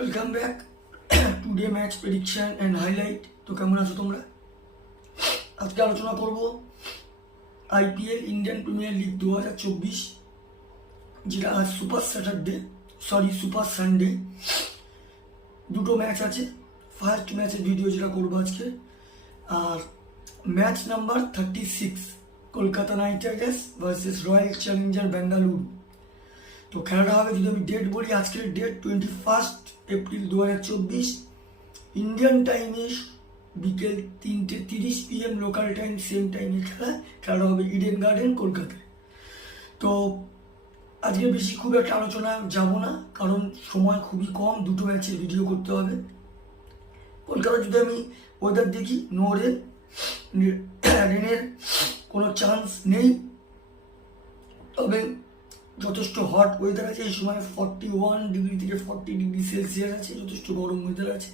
Welcome back today match prediction and highlight. তো কেমন আছো তোমরা? আজকে আলোচনা করব আইপিএল ইন্ডিয়ান প্রিমিয়ার লিগ 2024, যেটা আজ সুপার সানডে। দুটো ম্যাচ আছে। ফার্স্ট ম্যাচের ভিডিও যেটা করবো আজকে, আর match number 36 Kolkata Knight Riders versus Royal Challenger Bengaluru. তো খেলাটা হবে, যদি আমি ডেট বলি, আজকের ডেট 21 এপ্রিল 2024, ইন্ডিয়ান টাইমে বিকেল 3:30 PM লোকাল টাইম, সেম টাইমে খেলাটা হবে ইডেন গার্ডেন কলকাতায়। তো আজকে বেশি খুব একটা আলোচনা যাব না, কারণ সময় খুবই কম, দুটো ম্যাচের ভিডিও করতে হবে। কলকাতা যদি আমি ওয়েদার দেখি, নো রেন, রেনের কোনো চান্স নেই, তবে যথেষ্ট হট ওয়েদার আছে এই সময়। 41 ডিগ্রি থেকে 40 ডিগ্রি সেলসিয়াস আছে, যথেষ্ট গরম ওয়েদার আছে।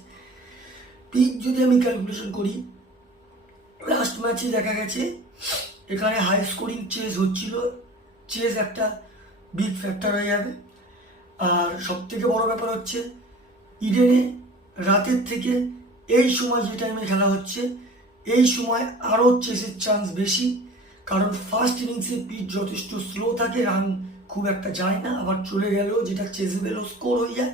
পিচ যদি আমি ক্যালকুলেশন করি, লাস্ট ম্যাচে দেখা গেছে এখানে হাই স্কোরিং চেস হচ্ছিল, চেস একটা বিগ ফ্যাক্টর হয়ে যাবে। আর সব থেকে বড় ব্যাপার হচ্ছে ইডেনে রাতের থেকে এই সময় যে টাইমে খেলা হচ্ছে, এই সময় আরও চেসের চান্স বেশি, কারণ ফার্স্ট ইনিংসে পিচ যথেষ্ট স্লো থাকে, রান খুব একটা যায় না, আবার চলে গেলেও যেটা চেসেবেলও স্কোর হয়ে যায়।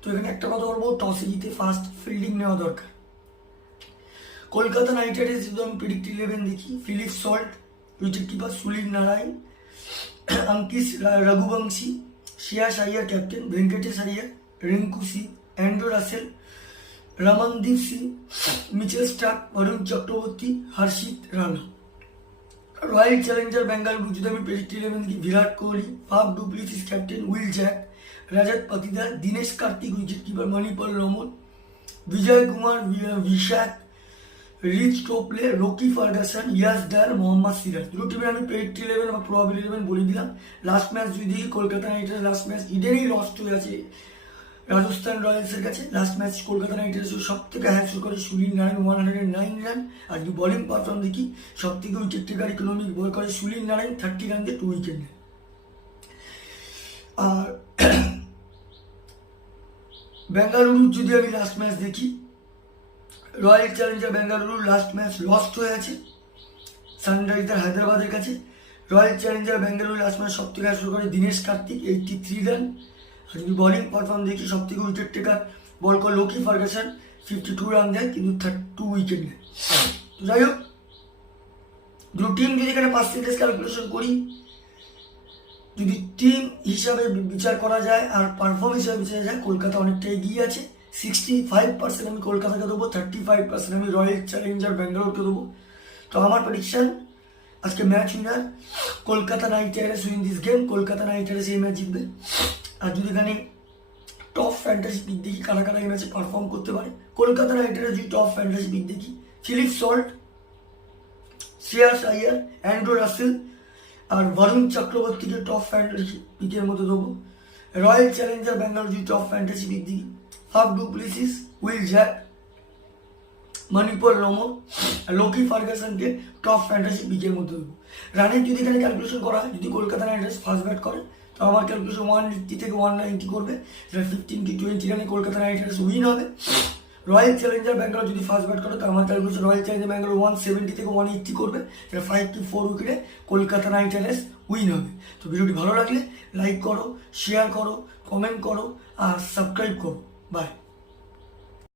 তো এখানে একটা কথা বলবো, টসে জিতে ফার্স্ট ফিল্ডিং নেওয়া দরকার। কলকাতা নাইট রাইডার্স যদি আমি প্রেডিক্ট 11 দেখি, Philip Salt wicket keeper, Sunil Narine, Angkrish Raghuvanshi, Shreyas Iyer captain, Venkatesh Iyer, Rinku Singh, Andre Russell, Ramandeep Singh, Mitchell Starc, Varun Chakravarthy, Harshit Rana. Royal Challenger Bengaluru যদি আমি প্রেডিক্ট 11 দেখি, Virat Kohli, Faf du Plessis captain, Will Jacks, Rajat Patidar, Dinesh Karthik wicket keeper, Manipal Raman, Vijay Kumar, Vyshak, Reece Topley, Lockie Ferguson, Yash Dayal, Mohammed Siraj. দুটো টিমের আমি প্রেডিক্ট 11 বা প্রবাবল 11 বলে দিলাম। লাস্ট ম্যাচ যদি দেখি, Kolkata Knight Riders last match ইডেনেই লস্ট হয়ে আছে রাজস্থান রয়্যালসের কাছে। লাস্ট ম্যাচ কলকাতা নাইট রাইডার্সের সব থেকে হাই স্কোর করে সুনীল নারায়ণ, 109 রান। আর যদি বলিং পারফর্ম দেখি, সব থেকে উইকেট টেকার ইকোনমিক বল করে সুনীল নারায়ণ, 30 রান দিয়ে 2 উইকেট নেয়। আর বেঙ্গালুরু যদি আমি লাস্ট ম্যাচ দেখি, royal Challenger Bengaluru last match lost হয়ে আছে সানরাইজার হায়দ্রাবাদের কাছে। Royal Challenger Bengaluru last match সব থেকে শুরু করে দীনেশ কার্তিক, 83 রান। আর যদি বলিং পারফর্ম দেখি, সব থেকে উইকেট টেকার বল করে লোকি ফার্গাসন, 52 রান দেয়, কিন্তু 2 উইকেট নেয়। যাই হোক, দুটো টিম যদি এখানে পার্সেন্টেজ ক্যালকুলেশন করি, যদি টিম হিসাবে বিচার করা যায় আর পারফর্ম হিসাবে বিচার যায়, কলকাতা অনেকটা এগিয়ে আছে। 65% আমি কলকাতাকে দেবো, 35% আমি রয়্যাল চ্যালেঞ্জার বেঙ্গালুরুকে দেবো। তো আমার প্রেডিকশন, আজকে match winner Kolkata Knight Riders win this game. Kolkata Knight Riders এই ম্যাচ জিতবে। আর যদি এখানে টপ ফ্যান্টাসি পিক দেখি, কারা কারা এই ম্যাচে পারফর্ম করতে পারে, কলকাতা নাইট রাইডার্স যদি টপ ফ্যান্টাসি পিক দেখি, Philip Salt, Shreyas Iyer, Andre Russell আর বরুণ চক্রবর্তীকে টপ ফ্যান্টাসি পিকের মতো দেবো। রয়্যাল চ্যালেঞ্জার বেঙ্গালুরু যদি টপ ফ্যান্টাসি পিক দেখি, Faf du Plessis, Will Jacks, Manipal Raman, Lockie ফার্গাসনকে টপ ফ্যান্টাসি পিকের মধ্যে দেবো। রানের যদি এখানে ক্যালকুলেশন করা হয়, যদি Kolkata Knight Riders first bat করে, তো আমার ক্যালকুলেশন 180 থেকে 190 করবে, যেটা 15 to 20 রানে কলকাতা নাইট রাইডার্স উইন হবে। রয়্যাল চ্যালেঞ্জার ব্যাঙ্গালোর যদি ফার্স্ট ব্যাট করে, তো আমার ক্যালকুলেশন রয়্যাল চ্যালেঞ্জার ব্যাঙ্গালোর 170 থেকে 180 করবে, যেটা 5 to 4 উইকেটে কলকাতা নাইট রাইডার্স উইন হবে। তো ভিডিওটি ভালো লাগলে লাইক করো, শেয়ার করো, কমেন্ট করো আর সাবস্ক্রাইব করো। বাই।